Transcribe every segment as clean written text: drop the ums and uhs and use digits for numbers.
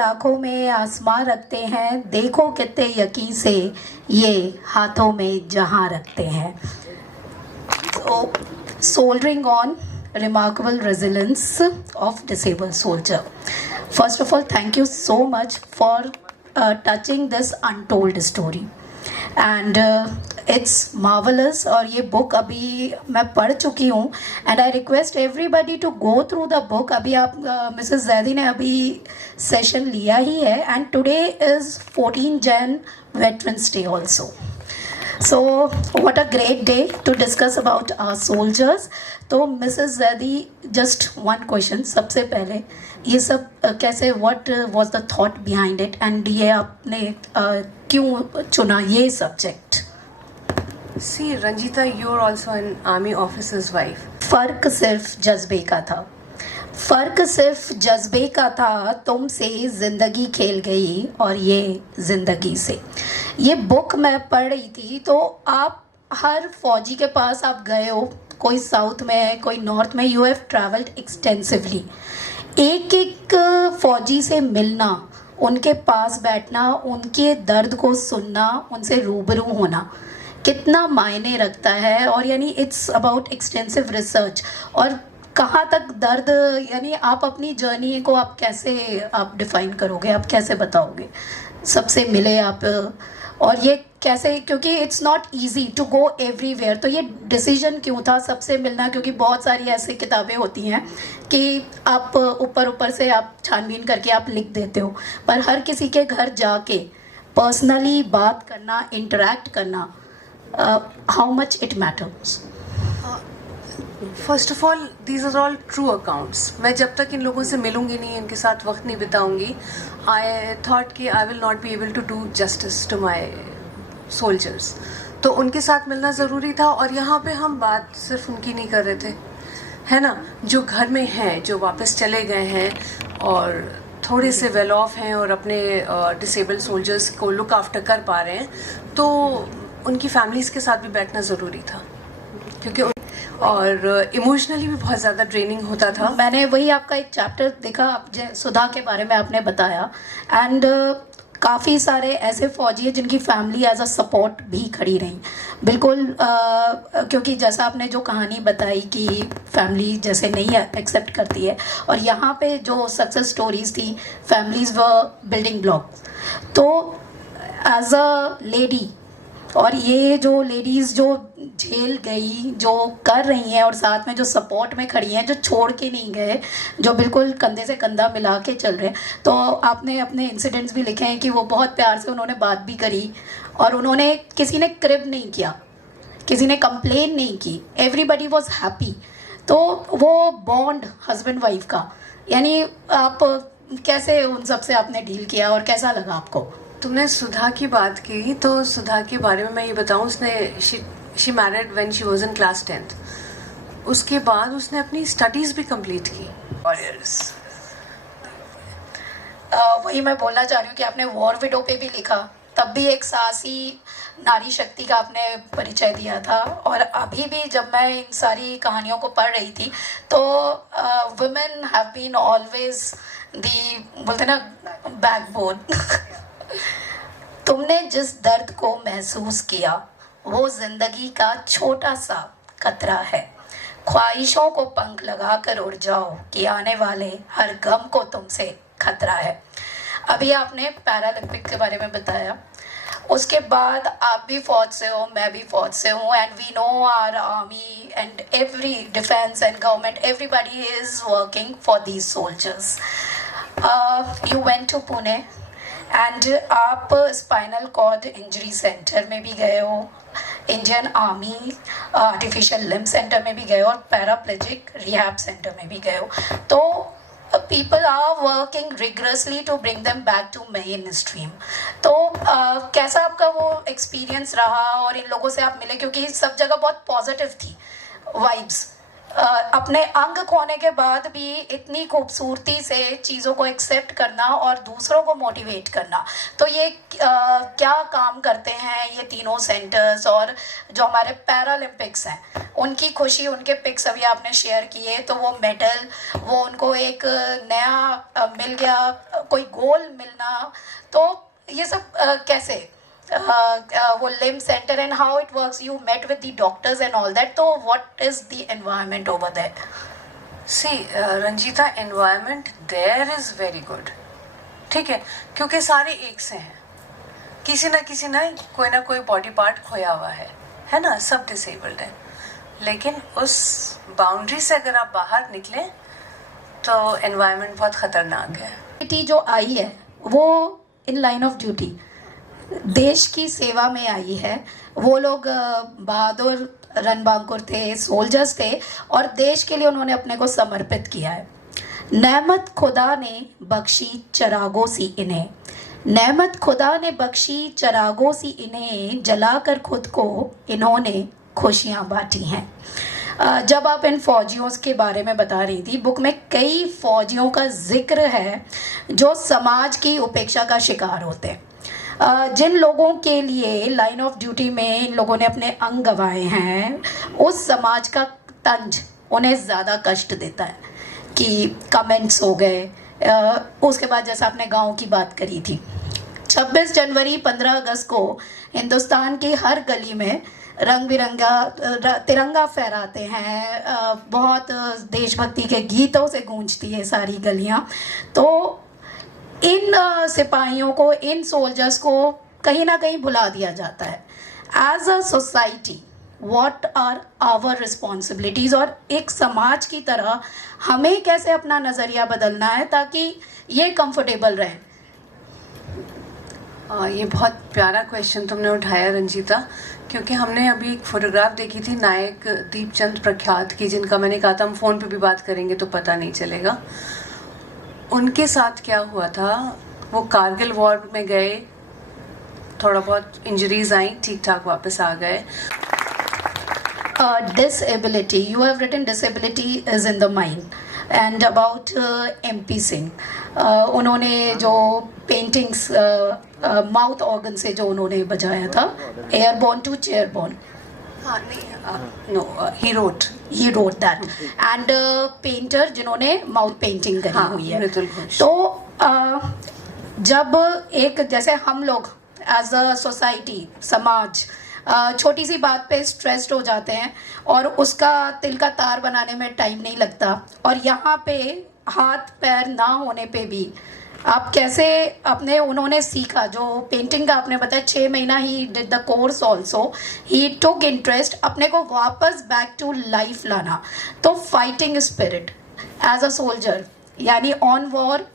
आंखों में आसमां रखते हैं, देखो कितने यकीन से ये हाथों में जहां रखते हैं. So, soldiering on, remarkable resilience of disabled soldier. First of all, thank you so much for touching this untold story. And it's marvelous. और ये book अभी मैं पढ़ चुकी हूँ. And I request everybody to go through the book. अभी आप Mrs. Zaidi ने अभी session लिया ही है. And today is 14 Jan Veterans Day also. So what a great day to discuss about our soldiers. तो Mrs. Zadi, just one question. सबसे पहले ये सब कैसे, what was the thought behind it, and ये आपने क्यों चुना ये subject? See, Ranjita, you're also an army officer's wife. फर्क सिर्फ जज्बे का था. फर्क सिर्फ जज्बे का था. तुमसे जिंदगी खेल गई और ये जिंदगी से. ये बुक मैं पढ़ रही थी तो आप हर फौजी के पास आप गए हो, कोई साउथ में है, कोई नॉर्थ में. You have travelled extensively. एक एक फौजी से मिलना, उनके पास बैठना, उनके दर्द को सुनना, उनसे रूबरू होना कितना मायने रखता है. और यानी इट्स अबाउट एक्सटेंसिव रिसर्च. और कहाँ तक दर्द, यानी आप अपनी जर्नी को आप कैसे आप डिफाइन करोगे, आप कैसे बताओगे. सबसे मिले आप, और ये कैसे, क्योंकि it's not easy to go everywhere. तो ये डिसीजन क्यों था सबसे मिलना, क्योंकि बहुत सारी ऐसी किताबें होती हैं कि आप ऊपर से आप छानबीन करके आप लिख देते हो, पर हर किसी के घर जाके पर्सनली बात करना, इंटरेक्ट करना, how much it matters. First of all, these are all true accounts. मैं जब तक इन लोगों से मिलूंगी नहीं, इनके साथ वक्त नहीं बिताऊंगी, आई थॉट कि I will not be able to do justice to my soldiers. तो उनके साथ मिलना ज़रूरी था. और यहाँ पे हम बात सिर्फ उनकी नहीं कर रहे थे, है ना, जो घर में हैं, जो वापस चले गए हैं और थोड़े से वेल ऑफ हैं और अपने डिसेबल्ड सोल्जर्स को लुक आफ्टर कर पा रहे हैं, तो उनकी फैमिलीज़ के साथ भी बैठना ज़रूरी था, क्योंकि और इमोशनली भी बहुत ज़्यादा ड्रेनिंग होता था. मैंने वही आपका एक चैप्टर देखा, आप सुधा के बारे में आपने बताया. एंड काफ़ी सारे ऐसे फौजी हैं जिनकी फैमिली एज अ सपोर्ट भी खड़ी रही, बिल्कुल. क्योंकि जैसा आपने जो कहानी बताई कि फैमिली जैसे नहीं एक्सेप्ट करती है, और यहाँ पे जो सक्सेस स्टोरीज थी, फैमिलीज व बिल्डिंग ब्लॉक. तो एज अ लेडी, और ये जो लेडीज़ जो झेल गई, जो कर रही हैं, और साथ में जो सपोर्ट में खड़ी हैं, जो छोड़ के नहीं गए, जो बिल्कुल कंधे से कंधा मिला के चल रहे हैं. तो आपने अपने इंसिडेंट्स भी लिखे हैं कि वो बहुत प्यार से उन्होंने बात भी करी, और उन्होंने, किसी ने क्रिब नहीं किया, किसी ने कंप्लेन नहीं की, एवरीबडी वॉज हैप्पी. तो वो बॉन्ड हस्बैंड वाइफ का, यानी आप कैसे उन सब से आपने डील किया और कैसा लगा आपको. तुमने सुधा की बात की, तो सुधा के बारे में मैं ये बताऊं, उसने she married when she was in class 10th. उसके बाद उसने अपनी स्टडीज़ भी कंप्लीट की. वही मैं बोलना चाह रही हूँ कि आपने वॉर विडो पे भी लिखा, तब भी एक साहसी नारी शक्ति का आपने परिचय दिया था. और अभी भी जब मैं इन सारी कहानियों को पढ़ रही थी, तो women have been always the, बोलते ना, बैकबोन. तुमने जिस दर्द को महसूस किया, वो जिंदगी का छोटा सा कतरा है. ख्वाहिशों को पंख लगाकर उड़ जाओ कि आने वाले हर गम को तुमसे खतरा है. अभी आपने पैरालंपिक के बारे में बताया, उसके बाद आप भी फौज से हो, मैं भी फौज से हूँ. And we know our army and every defence and government, everybody is working for these soldiers. You went to Pune and आप स्पाइनल कॉर्ड इंजरी सेंटर में भी गए हो, Indian army artificial limb centre में भी गए हो, और पैराप्लेजिक रिहैब सेंटर में भी गए हो. तो people are working rigorously to bring them back to mainstream. तो कैसा आपका वो एक्सपीरियंस रहा, और इन लोगों से आप मिले, क्योंकि सब जगह बहुत पॉजिटिव थी वाइब्स अपने अंग खोने के बाद भी इतनी खूबसूरती से चीज़ों को एक्सेप्ट करना और दूसरों को मोटिवेट करना, तो ये क्या काम करते हैं ये तीनों सेंटर्स। और जो हमारे पैरालंपिक्स हैं उनकी खुशी, उनके पिक्स अभी आपने शेयर किए, तो वो मेडल, वो उनको एक नया मिल गया, कोई गोल मिलना, तो ये सब कैसे वो limb centre and how it works, you met with the doctors and all that, तो what is the environment over there? See Ranjita, environment there is very good, ठीक है, क्योंकि सारे एक से हैं, किसी ना कोई ना कोई बॉडी पार्ट खोया हुआ है ना, सब डिसेबल्ड है, लेकिन उस बाउंड्री से अगर आप बाहर निकले तो एनवायरनमेंट बहुत ख़तरनाक है। बेटी जो आई है वो इन लाइन ऑफ ड्यूटी देश की सेवा में आई है। वो लोग बहादुर रणबांकुर थे, सोल्जर्स थे, और देश के लिए उन्होंने अपने को समर्पित किया है। नेमत खुदा ने बख्शी चरागों सी इन्हें, नेमत खुदा ने बख्शी चरागों सी इन्हें, जलाकर खुद को इन्होंने खुशियाँ बांटी हैं। जब आप इन फौजियों के बारे में बता रही थी, बुक में कई फौजियों का जिक्र है जो समाज की उपेक्षा का शिकार होते हैं। जिन लोगों के लिए लाइन ऑफ ड्यूटी में इन लोगों ने अपने अंग गंवाए हैं, उस समाज का तंज उन्हें ज़्यादा कष्ट देता है कि कमेंट्स हो गए। उसके बाद जैसा आपने गांव की बात करी थी, 26 जनवरी 15 अगस्त को हिंदुस्तान की हर गली में रंग बिरंगा तिरंगा फहराते हैं, बहुत देशभक्ति के गीतों से गूंजती है सारी गलियां। तो इन सिपाहियों को, इन सोल्जर्स को कहीं ना कहीं भुला दिया जाता है। As a society what are our responsibilities, और एक समाज की तरह हमें कैसे अपना नज़रिया बदलना है ताकि ये कंफर्टेबल रहे? ये बहुत प्यारा क्वेश्चन तुमने उठाया रंजीता, क्योंकि हमने अभी एक फोटोग्राफ देखी थी नायक दीपचंद प्रख्यात की, जिनका मैंने कहा था हम फ़ोन पे भी बात करेंगे तो पता नहीं चलेगा। उनके साथ क्या हुआ था, वो कारगिल वॉर में गए, थोड़ा बहुत इंजरीज आई, ठीक ठाक वापस आ गए। Disability, you have written disability is in the mind, and about MP Singh, उन्होंने जो पेंटिंग्स माउथ ऑर्गन से जो उन्होंने बजाया था, airborne to chairborne, he wrote that, and painter जिन्होंने माउथ पेंटिंग करी हुई है। मृदुल घोष। तो जब एक जैसे हम लोग एज अ सोसाइटी, समाज, छोटी सी बात पे स्ट्रेस्ड हो जाते हैं और उसका तिल का तार बनाने में टाइम नहीं लगता, और यहाँ पे हाथ पैर ना होने पे भी आप कैसे अपने, उन्होंने सीखा जो पेंटिंग का आपने बताया, 6 महीना he did the course also, he took interest, अपने को वापस बैक टू लाइफ लाना। तो fighting spirit as a soldier, यानी on war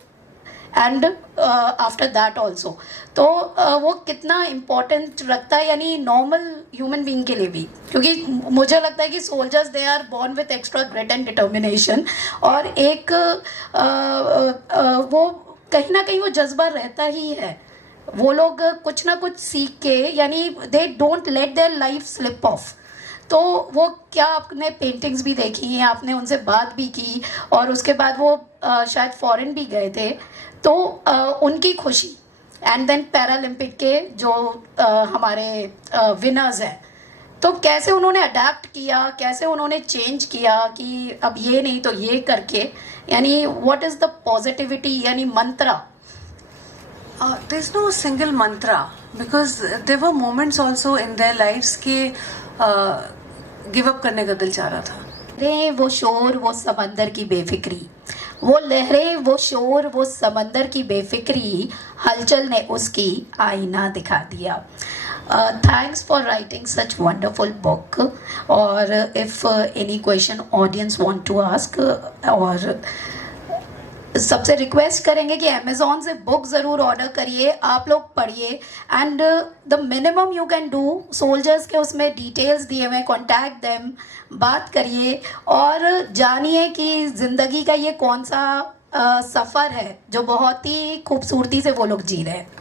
and after that also, तो वो कितना इम्पोर्टेंट रखता है, यानी नॉर्मल ह्यूमन बीइंग के लिए भी, क्योंकि मुझे लगता है कि soldiers they are born with extra grit and determination, और एक वो कहीं ना कहीं वो जज्बा रहता ही है। वो लोग कुछ ना कुछ सीख के, यानी they don't let their life slip of. तो वो क्या, आपने पेंटिंग्स भी देखी हैं, आपने उनसे बात भी की, और उसके बाद वो शायद फॉरेन भी गए थे, तो उनकी खुशी, एंड देन पैरालंपिक के जो हमारे विनर्स हैं, तो कैसे उन्होंने अडेप्ट किया, कैसे उन्होंने चेंज किया कि अब ये नहीं तो ये करके, यानी व्हाट इज द पॉजिटिविटी, यानी mantra? There is no single mantra, because there were moments also in their lives के गिव अप करने का दिल चाह रहा था। रे वो शोर वो समंदर की बेफिक्री, वो लहरें वो शोर वो समंदर की बेफिक्री, हलचल ने उसकी आईना दिखा दिया। Thanks for writing such wonderful book, और if any question audience want to ask, और सबसे रिक्वेस्ट करेंगे कि अमेज़ॉन से बुक ज़रूर ऑर्डर करिए, आप लोग पढ़िए, and the minimum you can do, soldiers के उसमें डिटेल्स दिए हुए, कॉन्टैक्ट देम, बात करिए और जानिए कि ज़िंदगी का ये कौन सा सफ़र है जो बहुत ही खूबसूरती से वो लोग जी रहे हैं।